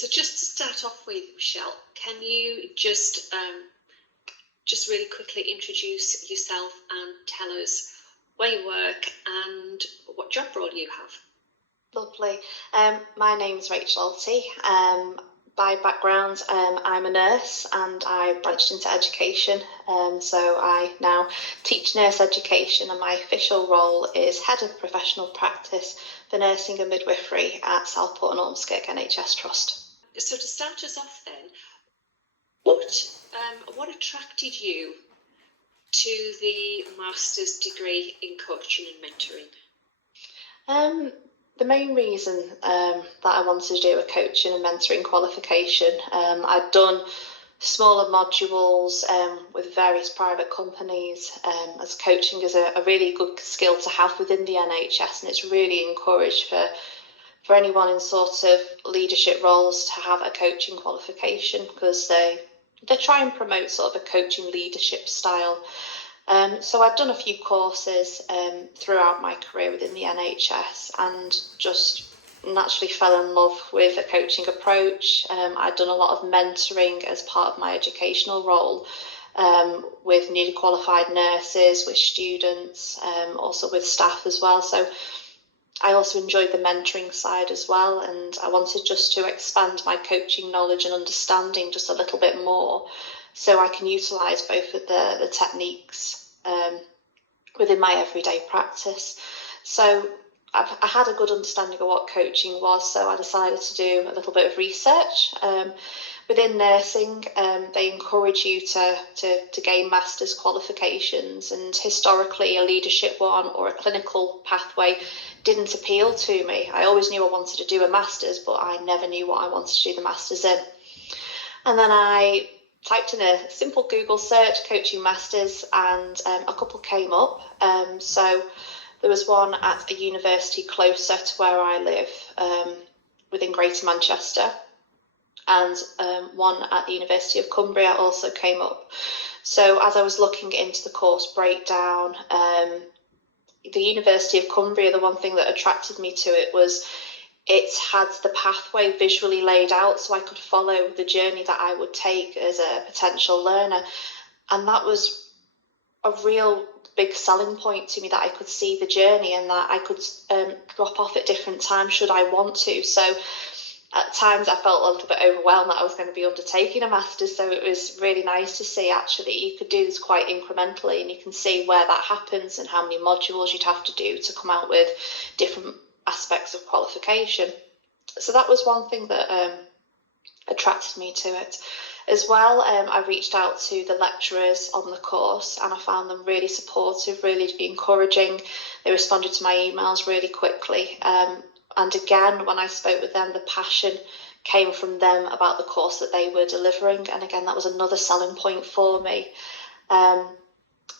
So just to start off with, Michelle, can you just really quickly introduce yourself and tell us where you work and what job role you have? Lovely. My name's Rachel Alty. By background, I'm a nurse and I branched into education. So I now teach nurse education, and my official role is Head of Professional Practice for Nursing and Midwifery at Southport and Ormskirk NHS Trust. So to start us off then, what attracted you to the master's degree in coaching and mentoring? The main reason that I wanted to do a coaching and mentoring qualification, I'd done smaller modules with various private companies, as coaching is a really good skill to have within the NHS, and it's really encouraged for anyone in sort of leadership roles to have a coaching qualification, because they try and promote sort of a coaching leadership style. So I'd done a few courses throughout my career within the NHS and just naturally fell in love with a coaching approach. I'd done a lot of mentoring as part of my educational role with newly qualified nurses, with students, also with staff as well. So I also enjoyed the mentoring side as well, and I wanted just to expand my coaching knowledge and understanding just a little bit more, so I can utilise both of the techniques within my everyday practice. So I had a good understanding of what coaching was, so I decided to do a little bit of research. Within nursing, they encourage you to gain master's qualifications, and historically a leadership one or a clinical pathway didn't appeal to me. I always knew I wanted to do a master's, but I never knew what I wanted to do the master's in. And then I typed in a simple Google search, coaching masters, and a couple came up. So there was one at a university closer to where I live, within Greater Manchester, and one at the University of Cumbria also came up. So as I was looking into the course breakdown, the University of Cumbria, the one thing that attracted me to it was it had the pathway visually laid out, so I could follow the journey that I would take as a potential learner. And that was a real big selling point to me, that I could see the journey and that I could drop off at different times should I want to. So at times I felt a little bit overwhelmed that I was going to be undertaking a master's, so it was really nice to see actually you could do this quite incrementally, and you can see where that happens and how many modules you'd have to do to come out with different aspects of qualification. So that was one thing that attracted me to it. As well, I reached out to the lecturers on the course, and I found them really supportive, really encouraging. They responded to my emails really quickly. And again, when I spoke with them, the passion came from them about the course that they were delivering. And again, that was another selling point for me.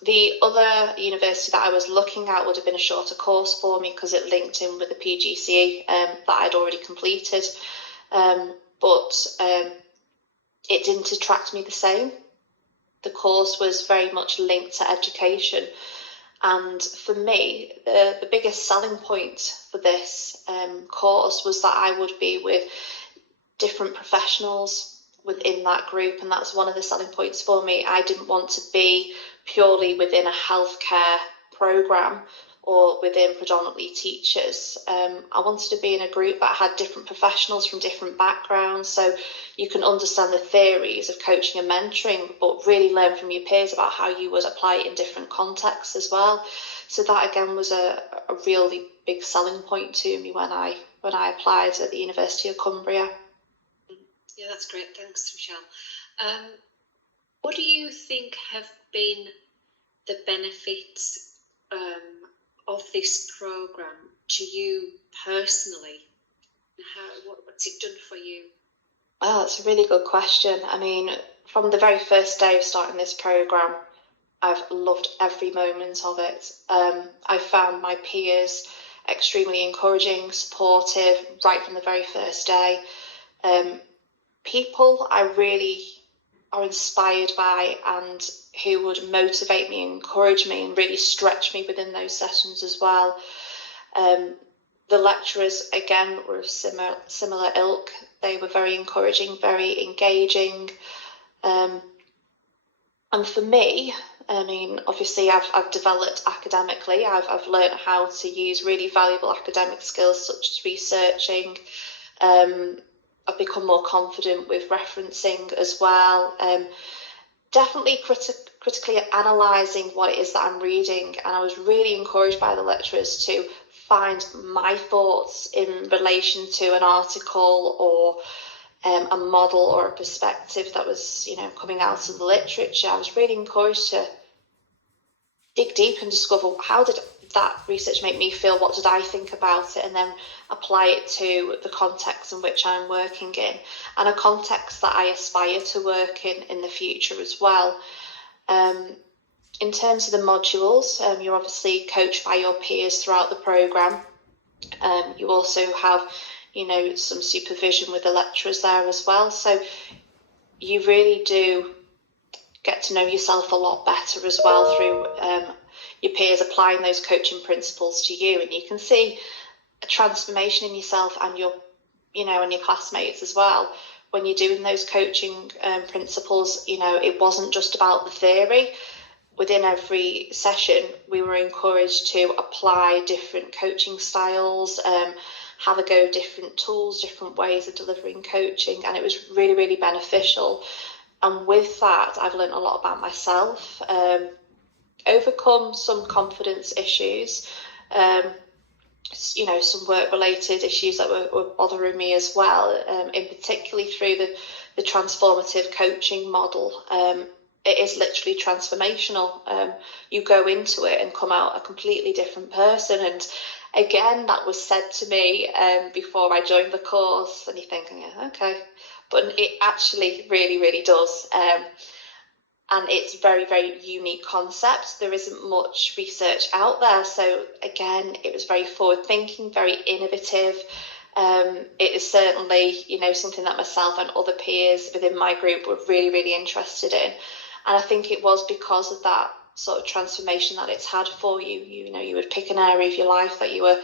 The other university that I was looking at would have been a shorter course for me because it linked in with the PGCE that I'd already completed. But it didn't attract me the same. The course was very much linked to education. And for me, the biggest selling point for this course was that I would be with different professionals within that group, and that's one of the selling points for me. I didn't want to be purely within a healthcare programme or within predominantly teachers. I wanted to be in a group that had different professionals from different backgrounds, so you can understand the theories of coaching and mentoring, but really learn from your peers about how you would apply it in different contexts as well. So that again was a really big selling point to me when I applied at the University of Cumbria. Yeah, that's great. Thanks, Michelle. What do you think have been the benefits of this programme to you personally? What's it done for you? Oh, that's a really good question. I mean, from the very first day of starting this programme, I've loved every moment of it. I found my peers extremely encouraging, supportive, right from the very first day. People I really are inspired by and who would motivate me, encourage me and really stretch me within those sessions as well. The lecturers, again, were of similar ilk. They were very encouraging, very engaging. And for me, I mean, obviously I've developed academically. I've learned how to use really valuable academic skills such as researching. I've become more confident with referencing as well. Definitely critically analysing what it is that I'm reading, and I was really encouraged by the lecturers to find my thoughts in relation to an article or a model or a perspective that was, coming out of the literature. I was really encouraged to dig deep and discover, how did that research make me feel? What did I think about it? And then apply it to the context in which I'm working in, and a context that I aspire to work in the future as well. In terms of the modules, you're obviously coached by your peers throughout the programme. You also have, some supervision with the lecturers there as well. So you really do get to know yourself a lot better as well through your peers applying those coaching principles to you, and you can see a transformation in yourself and your classmates as well when you're doing those coaching principles. It wasn't just about the theory. Within every session, we were encouraged to apply different coaching styles, have a go at different tools, different ways of delivering coaching, and it was really, really beneficial. And with that, I've learned a lot about myself, overcome some confidence issues, some work-related issues that were bothering me as well, in particularly through the transformative coaching model. It is literally transformational. You go into it and come out a completely different person. And again, that was said to me before I joined the course, and you're thinking, yeah, okay. But it actually really, really does. And it's a very, very unique concept. There isn't much research out there. So again, it was very forward-thinking, very innovative. It is certainly, something that myself and other peers within my group were really, really interested in. And I think it was because of that sort of transformation that it's had for you. You would pick an area of your life that you were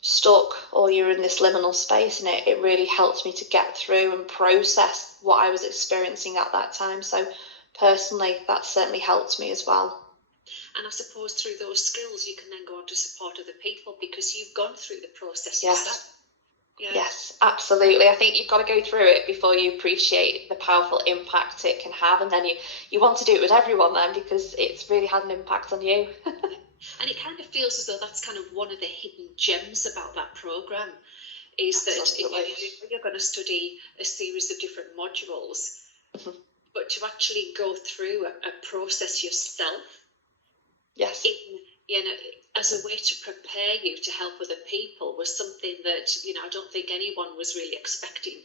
stuck, or you're in this liminal space, and it really helped me to get through and process what I was experiencing at that time. So personally, that certainly helped me as well. And I suppose through those skills you can then go on to support other people because you've gone through the process yourself. Yeah. Yes, absolutely. I think you've got to go through it before you appreciate the powerful impact it can have, and then you want to do it with everyone then, because it's really had an impact on you. And it kind of feels as though that's kind of one of the hidden gems about that programme, is absolutely. That you're going to study a series of different modules, mm-hmm. but to actually go through a process yourself, yes, as a way to prepare you to help other people, was something that I don't think anyone was really expecting.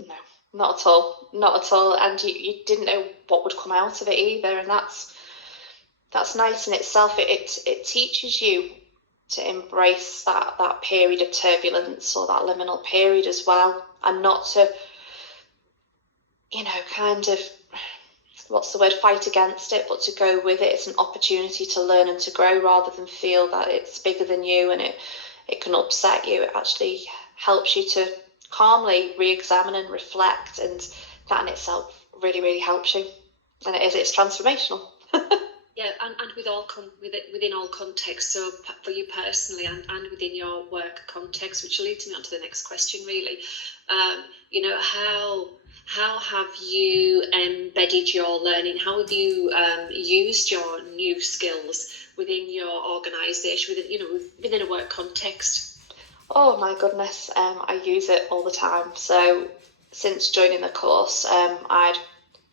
No, not at all. And you didn't know what would come out of it either, and that's nice in itself. It teaches you to embrace that period of turbulence, or that liminal period as well, and not to kind of, what's the word, fight against it, but to go with it. It's an opportunity to learn and to grow, rather than feel that it's bigger than you and it can upset you. It actually helps you to calmly re-examine and reflect, and that in itself really, really helps you. And it's transformational. Yeah, and within all contexts, so for you personally and within your work context, which leads me on to the next question, really. How have you embedded your learning? How have you used your new skills within your organisation, within a work context? Oh my goodness, I use it all the time. So since joining the course, I'd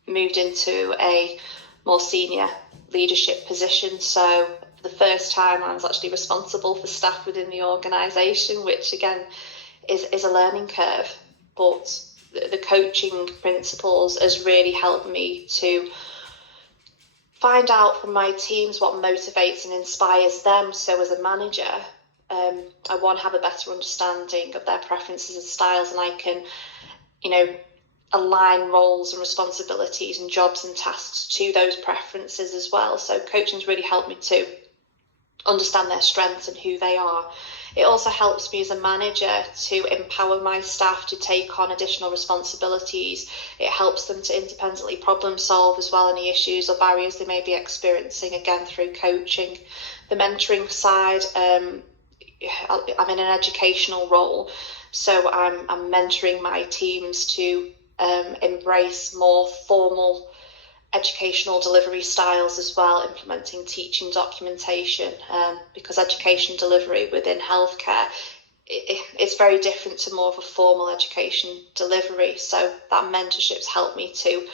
moved into a more senior leadership position. So for the first time, I was actually responsible for staff within the organisation, which again is a learning curve. But the coaching principles has really helped me to find out from my teams what motivates and inspires them. So as a manager, I want to have a better understanding of their preferences and styles, and I can, align roles and responsibilities and jobs and tasks to those preferences as well. So coaching's really helped me to understand their strengths and who they are It also helps me as a manager to empower my staff to take on additional responsibilities. It helps them to independently problem solve as well, any issues or barriers they may be experiencing, again through coaching. The mentoring side, I'm in an educational role, so I'm mentoring my teams to embrace more formal educational delivery styles as well, implementing teaching documentation, because education delivery within healthcare it's very different to more of a formal education delivery. So that mentorship's helped me to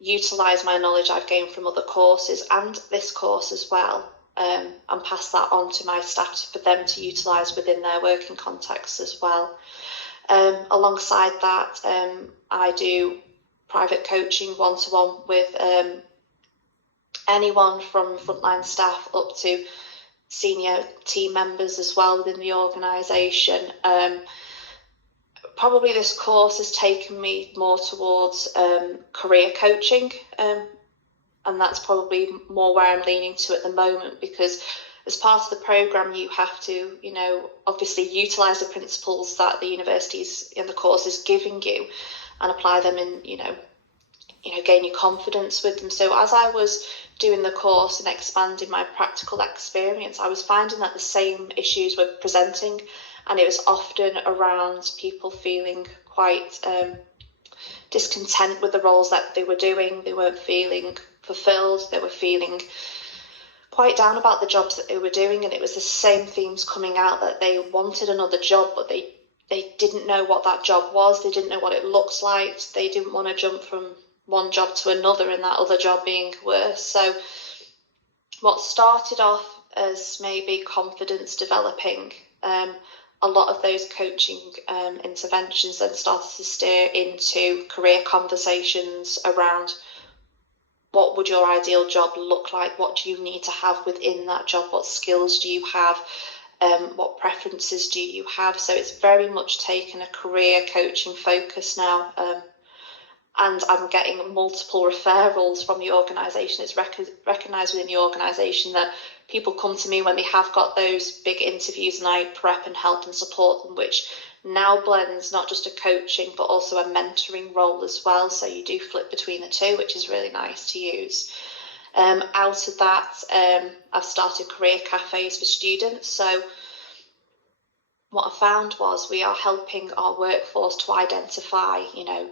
utilise my knowledge I've gained from other courses and this course as well, and pass that on to my staff for them to utilise within their working context as well. Alongside that, I do private coaching one-to-one with anyone from frontline staff up to senior team members as well within the organisation. Probably this course has taken me more towards career coaching, and that's probably more where I'm leaning to at the moment, because as part of the programme you have to, obviously utilise the principles that the universities in the course is giving you and apply them in, gain your confidence with them. So as I was doing the course and expanding my practical experience, I was finding that the same issues were presenting, and it was often around people feeling quite discontent with the roles that they were doing. They weren't feeling fulfilled. They were feeling quite down about the jobs that they were doing, and it was the same themes coming out, that they wanted another job, but they didn't know what that job was. They didn't know what it looks like. They didn't want to jump from one job to another, and that other job being worse. So what started off as maybe confidence developing, a lot of those coaching interventions then started to steer into career conversations around what would your ideal job look like, what do you need to have within that job, what skills do you have, what preferences do you have. So it's very much taken a career coaching focus now, and I'm getting multiple referrals from the organisation. It's recognised within the organisation that people come to me when they have got those big interviews, and I prep and help and support them, which now blends not just a coaching but also a mentoring role as well. So you do flip between the two, which is really nice to use. Out of that, I've started career cafes for students. So what I found was we are helping our workforce to identify,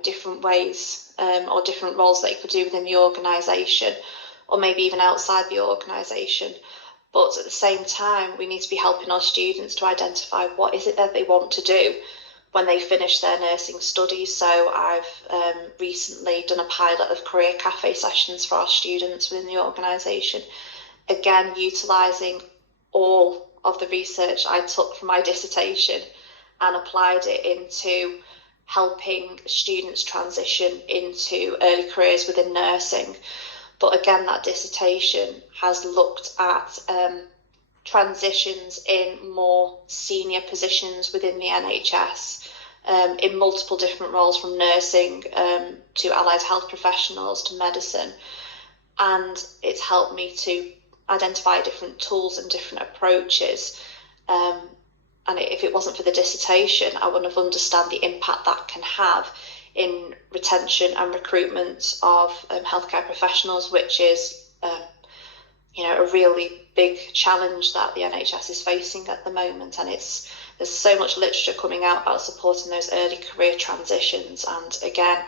different ways or different roles that you could do within the organisation, or maybe even outside the organisation. But at the same time, we need to be helping our students to identify what is it that they want to do when they finish their nursing studies. So I've recently done a pilot of career cafe sessions for our students within the organisation, again utilising all of the research I took from my dissertation and applied it into helping students transition into early careers within nursing. But again, that dissertation has looked at transitions in more senior positions within the NHS, in multiple different roles, from nursing to allied health professionals to medicine. And it's helped me to identify different tools and different approaches. And if it wasn't for the dissertation, I wouldn't have understood the impact that can have in retention and recruitment of healthcare professionals, which is a really big challenge that the NHS is facing at the moment. And there's so much literature coming out about supporting those early career transitions, and again,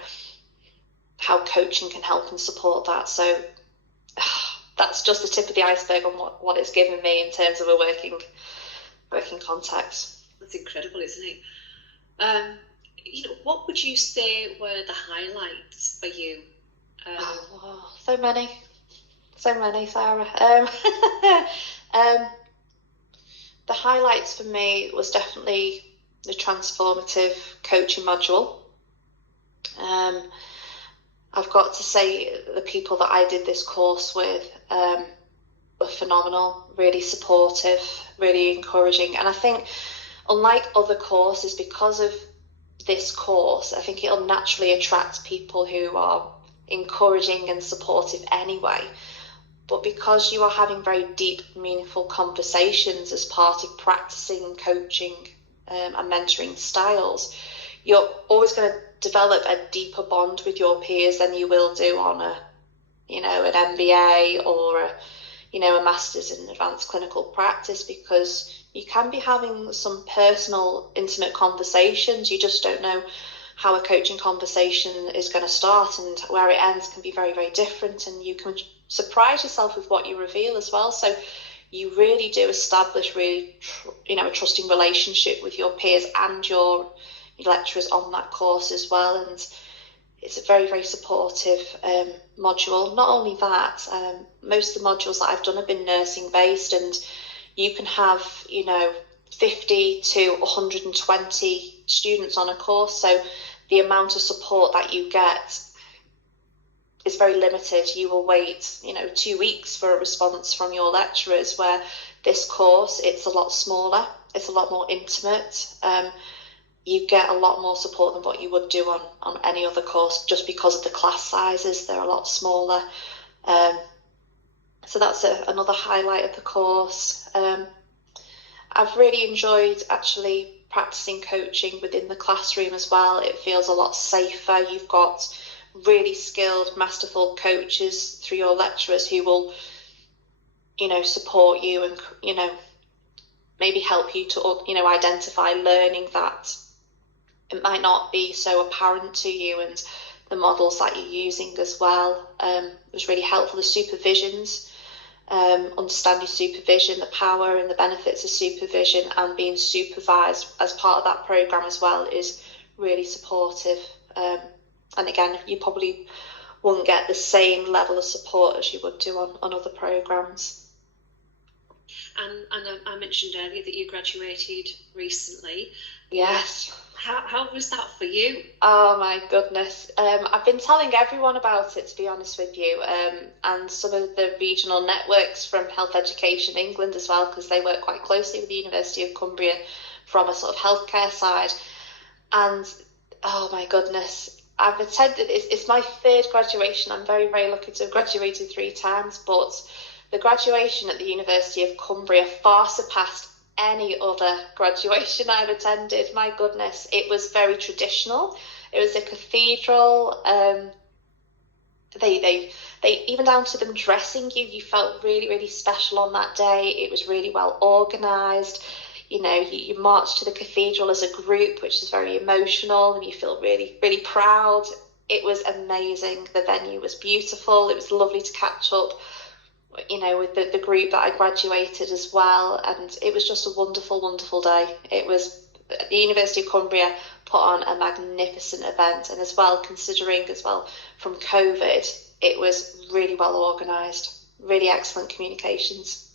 how coaching can help and support that. So that's just the tip of the iceberg on what it's given me in terms of a working context. That's incredible, isn't it? What would you say were the highlights for you? So many, Sarah. The highlights for me was definitely the transformative coaching module. I've got to say the people that I did this course with were phenomenal, really supportive, really encouraging. And I think, unlike other courses, because of this course, I think it'll naturally attract people who are encouraging and supportive anyway. but because you are having very deep, meaningful conversations as part of practicing coaching and mentoring styles, you're always going to develop a deeper bond with your peers than you will do on an MBA or a master's in advanced clinical practice, because you can be having some personal, intimate conversations. You just don't know how a coaching conversation is going to start, and where it ends can be very, very different, and you can surprise yourself with what you reveal as well. So you really do establish a trusting relationship with your peers and your lecturers on that course as well, and it's a very, very supportive module. Not only that, most of the modules that I've done have been nursing based, and you can have 50 to 120 students on a course, so the amount of support that you get is very limited. You will wait 2 weeks for a response from your lecturers, where this course, it's a lot smaller, it's a lot more intimate. You get a lot more support than what you would do on any other course, just because of the class sizes. They're a lot smaller. So that's another highlight of the course. I've really enjoyed actually practicing coaching within the classroom as well. It feels a lot safer. You've got really skilled, masterful coaches through your lecturers who will, support you and, maybe help you to, identify learning that it might not be so apparent to you, and the models that you're using as well. It was really helpful. The supervisions, understanding supervision, the power and the benefits of supervision, and being supervised as part of that program as well is really supportive. And again, you probably won't get the same level of support as you would do on other programs. And I mentioned earlier that you graduated recently. Yes. How was that for you? Oh my goodness. I've been telling everyone about it, to be honest with you, and some of the regional networks from Health Education England as well, because they work quite closely with the University of Cumbria from a sort of healthcare side. And oh my goodness, I've attended, it's my third graduation. I'm very, very lucky to have graduated 3 times, but the graduation at the University of Cumbria far surpassed any other graduation I've attended. My goodness, it was very traditional. It was a cathedral. They even down to them dressing you felt really, really special on that day. It was really well organised. You march to the cathedral as a group, which is very emotional, and you feel really, really proud. It was amazing. The venue was beautiful. It was lovely to catch up with the group that I graduated as well, and it was just a wonderful, wonderful day. It was, the University of Cumbria put on a magnificent event, and as well, considering as well from COVID, it was really well organised, really excellent communications.